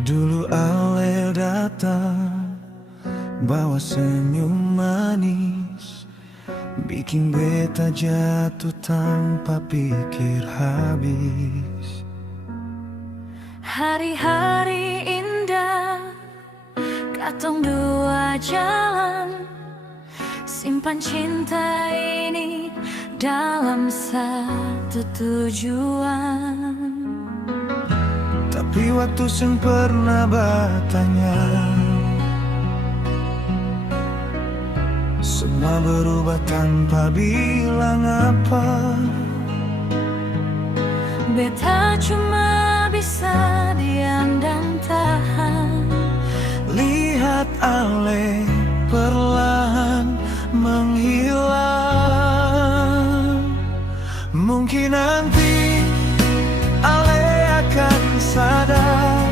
Dulu Ale datang, bawa senyum manis, bikin beta jatuh tanpa pikir habis. Hari-hari indah, katong dua jalan, simpan cinta ini dalam satu tujuan. Tapi waktu sen pernah bertanya, semua berubah tanpa bilang apa. Beta cuma bisa diam dan tahan. Lihat Ale perlahan menghilang. Mungkin nanti Ale akan sadar,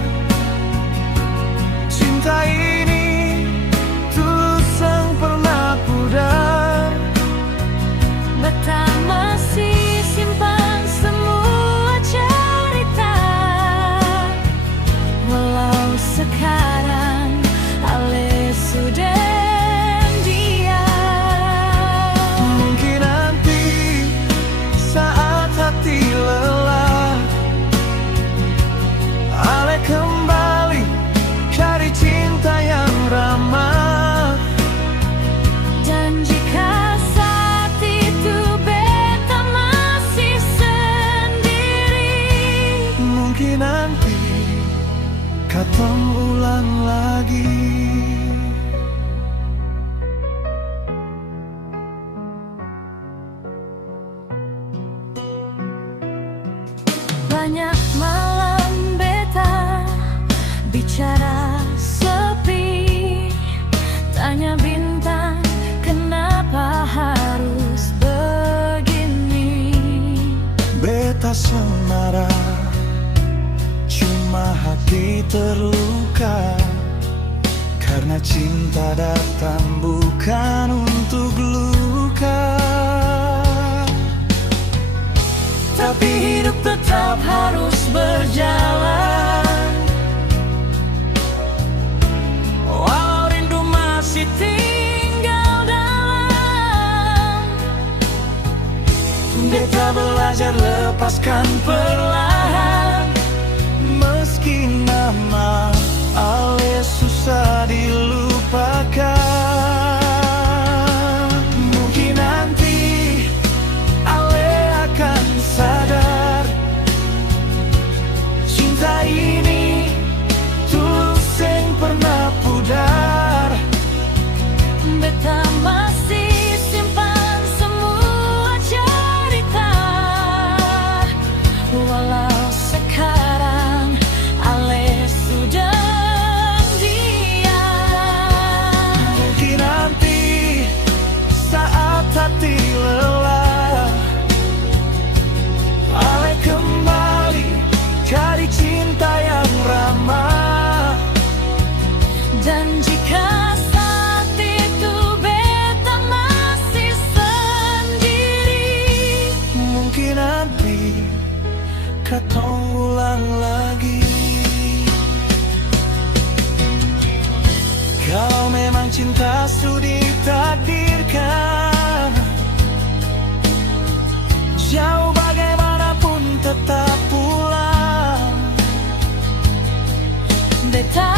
cinta ini tulus yang pernah pudar. Beta masih simpan semua cerita, walau sekarang Ale sudah diam. Mungkin nanti saat hati lelah, Ale kembali cari cinta yang ramah. Dan jika saat itu beta masih sendiri, Mungkin nanti katong ulang lagi. banyak malam beta bicara sepi, tanya bintang kenapa harus begini. Beta semarah, cuma hati terluka, karena cinta datang bukan untuk luka. Tapi hidup tetap harus berjalan, Walau rindu masih tinggal dalam. beta belajar lepaskan perlahan. Meski nama Ale susah dilupakan. Mungkin nanti Ale akan sadar, cinta ini tulus yang pernah pudar. Beta masih simpan semua cerita, walau sekarang Ale sudah diam. Mungkin nanti saat hati lelah, Ale kembali cari cinta yang ramah. Dan jika saat itu beta masih sendiri, Mungkin nanti katong ulang lagi. Kalau memang cinta sudah ditakdirkan, jauh bagaimanapun tetap pulang. beta